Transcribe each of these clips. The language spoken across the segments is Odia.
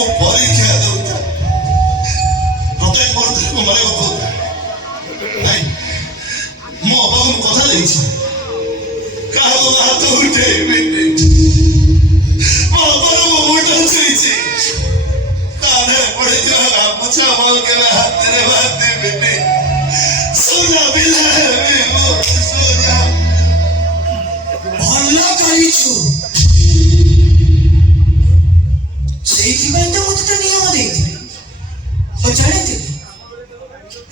ମୁଁ ପରୀକ୍ଷା ଦେଉଥା ମତେ କରୁଥିଲି ମନେ ପକାଉଥା ନାଇଁ ମୋ ଅବାକୁ ମୁଁ କଥା ଦେଇଛି କାହାକୁ ହାତ ଉଠେଇବିନି ମୋ ଅବାରୁ ମୋ ମୁଣ୍ଡ ଉଠେଇଛି କାନରେ ପଡ଼ିଥିବା ଗାମୁଛା ମୋ କେବେ ହାତରେ ବାନ୍ଧିବିନି ସୁନା ବିଲା ହେବି ମୁଁ ସୁନା ଭଲ କରିଛୁ ସେଇଥିପାଇଁ ତ ମୁଁ ତତେ ନିୟମ ଦେଇଥିଲି ମୁଁ ଜାଣିଥିଲି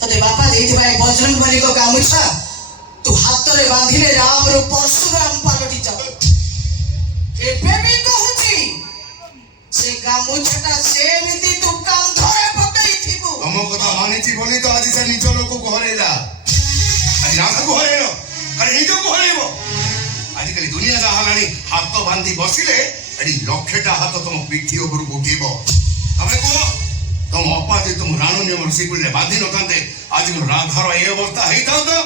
ତତେ ବାପା ଦେଇଥିବା ଏ ବଜରଙ୍ଗ ବଲିଙ୍କ ଗାମୁଛା ତୁ ହାତରେ ବାନ୍ଧିଲେ ରାମରୁ ପରଶୁରାମ ପାଲଟି ଯାଉ ଏବେ ବି କହୁଛି ସେ ଗାମୁଛାଟା ସେମିତି ତୁ କାନ୍ଧରେ ପକେଇଥିବୁ ତମ କଥା ମାନିଛି ବୋଲି ତ ଆଜି ସେ ନିଜ ଲୋକକୁ ହରେଇଲା ଆଜି ରାଧାକୁ ହରେଇଲ କାଲି ନିଜକୁ ହରେଇବ ଆଜିକାଲି ଦୁନିଆ ଯାହା ହେଲାଣି ହାତ ବାନ୍ଧି ବସିଲେ ଏଠି ଲକ୍ଷେଟା ହାତ ତମ ପିଠି ଉପରକୁ ଉଠିବ ତମେ କୁହ ତମ ଅପା ଯଦି ତମ ରାଣୁ ନିୟମର ଶିକୁଳିରେ ବାନ୍ଧି ନଥାନ୍ତେ ଆଜି ରାଧାର ଏ ଅବସ୍ଥା ହେଇଥାନ୍ତା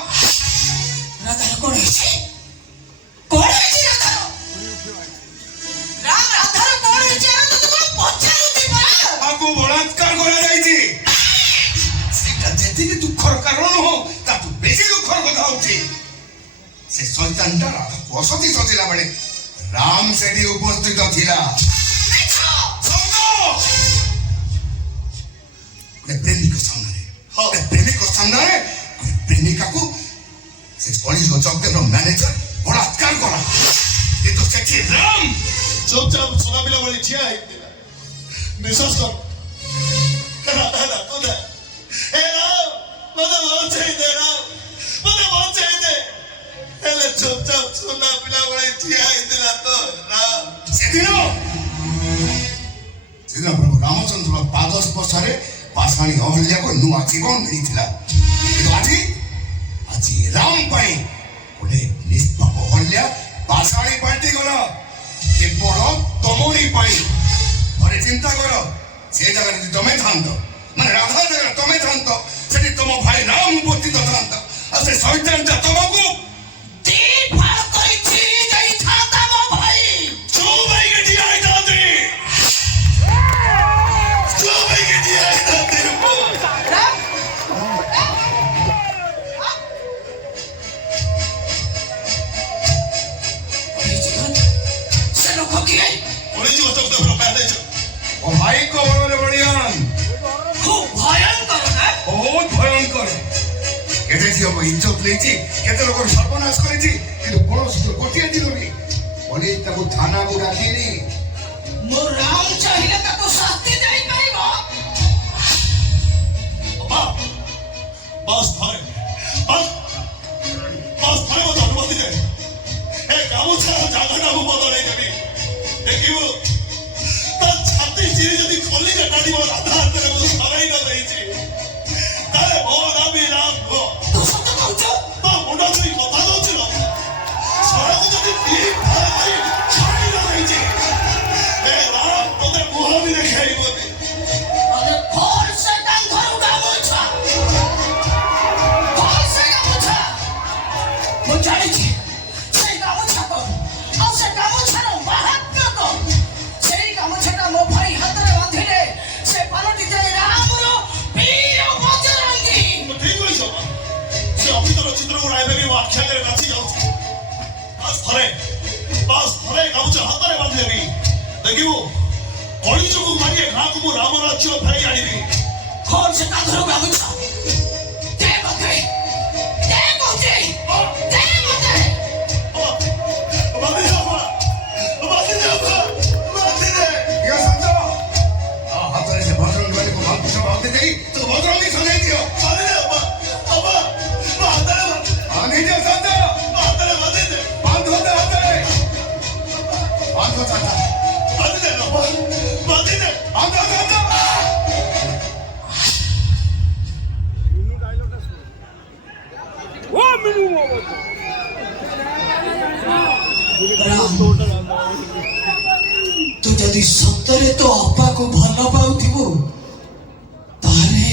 ରାଧାର କଣ ହେଇଛି ରାଧାର ରାଧାର କଣ ହେଇଛି ଆମେ ତ ତୁମକୁ ପଚାରୁଛି ତାକୁ ବଳାତ୍କାର କରାଯାଇଛି ସେଇଟା ଯେତିକି ଦୁଃଖର କାରଣ ନୁହଁ ତାଠୁ ବେଶୀ ଦୁଃଖର କଥା ହଉଛି ସେ ଶୈତାନଟା ରାଧାକୁ ଅସତୀ ସଜିଲା ବେଳେ ରାମ ସେଠି ଉପସ୍ଥିତ ଥିଲା ପ୍ରେମିକ ସାମ୍ନାରେ ପ୍ରେମିକାକୁ ସେ କଳିଯୁଗ ଯଜ୍ଞର ମ୍ୟାନେଜର ବଳାତ୍କାର କଲା କିନ୍ତୁ ସେଠି ରାମ ଚୁପଚାପ ଛୋଲା ପିଲା ଭଳି ଠିଆ ହେଇଥିଲା ବିଶ୍ୱାସ କର ରାଧା ଡାକୁଥା ଏ ରାମ ମତେ ବଞ୍ଚେଇ ଦେ ରାମ ମତେ ବଞ୍ଚେଇ ଦେ ହେଲେ ଚୁପଚାପ ଛୋଲା ପିଲା ଭଳି ଠିଆ ହେଇଥିଲା ତ ରାମ ସେଦିନ ପ୍ରଭୁ ରାମଚନ୍ଦ୍ର ପାଦ ସ୍ପର୍ଶରେ ପାଷାଣୀ ଅହଲ୍ୟାକୁ ନୂଆ ଜୀବନ ମିଳିଥିଲା କିନ୍ତୁ ଆଜି ରାମ ପାଇଁ ଗୋଟେ ନିଷ୍ପାପ ଅହଲ୍ୟା ପାଷାଣୀ ପାଲଟି ଗଲା କେବଳ ତମରି ପାଇଁ ଥରେ ଚିନ୍ତା କର ସେ ଜାଗାରେ ଯଦି ତମେ ଥାନ୍ତ ମାନେ ରାଧା ଜାଗାରେ ତମେ ଥାନ୍ତ ସେଠି ତମ ଭାଇ ରାମ ଉପସ୍ଥିତ ଥାନ୍ତା ଆଉ ସେ ଶୈତାନଟା ତମକୁ ভাই কবরে বড়িয়ান খুব ভয়ঙ্কর না বহুত ভয়ঙ্কর কেটে ঝিও ইজ্জত লেছি কেতে লোকের সর্বনাশ করেছি কিন্তু কোনো গোটিয়ে দিলনি বলে তাকে থানাକୁ ডাকিনি ମୋ ରାମ ଚାହିଁଲେ ତାକୁ ଶାସ୍ତି ଦେଇପାରିବ ବସ୍ ଥରେ ମତେ ଅନୁମତି ଦେ ଏ ଗାମୁଛାର ଜାଗାଟା ମୁଁ ବଦଳେଇ ଦେବି ଦେଖିବୁ ତା ଛାତି ଚିରି ଯଦି ଖୋଲିରେ କାଢିବ ରାଧା ହାତରେ ମୁଁ ସରାଇ ନ ଦେଇଛି ତାହେଲେ ମୋ ନାମ ରାମ ତୁ ସତ କହୁଛୁ ତ ମୁଣ୍ଡ ଧରି କଥା ଦଉଛି ନା ସଡ଼କ ଯଦି ଠିକ ଭାବରେ ଛାଡ଼ି ନ ଦେଇଛି ଏ ରାମ ତତେ ମୁହଁ ବି ଦେଖାଇବନି ମୁଁ ଜାଣିଛି ସେଇ ଗାମୁଛା କଣ ଆଉ ସେ ଗାମୁଛାର ମାହାତ୍ମ୍ୟ କଣ ସେଇ ଗାମୁଛାଟା ମୋ ଭାଇ ହାତରେ ବାନ୍ଧିଲେ ସେ ପାଲଟି ଯାଏ ରାମର ବୀର ବଜରଙ୍ଗୀ ଠିକ କହିଛ ସେ ଅମିତର ଚିତ୍ରଗୁଡ଼ା ଏବେ ବି ମୋ ଆଖି ଆଗରେ ନାଚି ଯାଉଛି ବାସ୍ ଥରେ ଗାମୁଛା ହାତରେ ବାନ୍ଧିଦେବି ଦେଖିବୁ କଳିଯୁଗ ମାରିଏ ଗାଁକୁ ମୁଁ ରାମ ରାଜ୍ୟ ଫେରାଇ ଆଣିବି କଣ ସେ କାନ୍ଧର ଗାମୁଛା ଦେ ମତେ ଦେ କହୁଛି ଦେ ମତେ ଇଏ ସତ ହାତରେ ସେ ଭଦ୍ରଙ୍ଗୀ ବାଲିକୁ ଭାବୁଛ ବାନ୍ଧି ଦେଇ ତୁ ଭଦ୍ରଙ୍ଗୀ ସଜାଇ ଦିଅ ବାନ୍ଧି ଦିଅ ସତ ବାନ୍ଧ ହାତରେ ବାନ୍ଧ ଚାଚା ତୁ ଯଦି ସତରେ ତୋ ଅପାକୁ ଭଲ ପାଉଥିବୁ ତାହେଲେ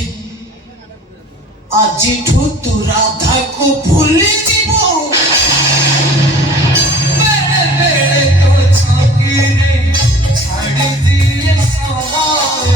ଆଜିଠୁ ତୁ ରାଧାକୁ ଭୁଲି ଯିବୁ ବେଳେ ବେଳେ ତୋ ଛବିରେ ଛାଡ଼ି ଦିଏ ସମୟ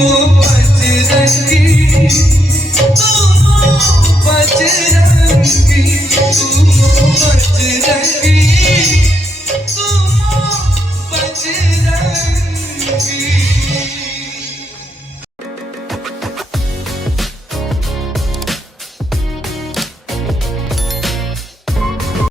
तुम बजरंगी तुम बजरंगी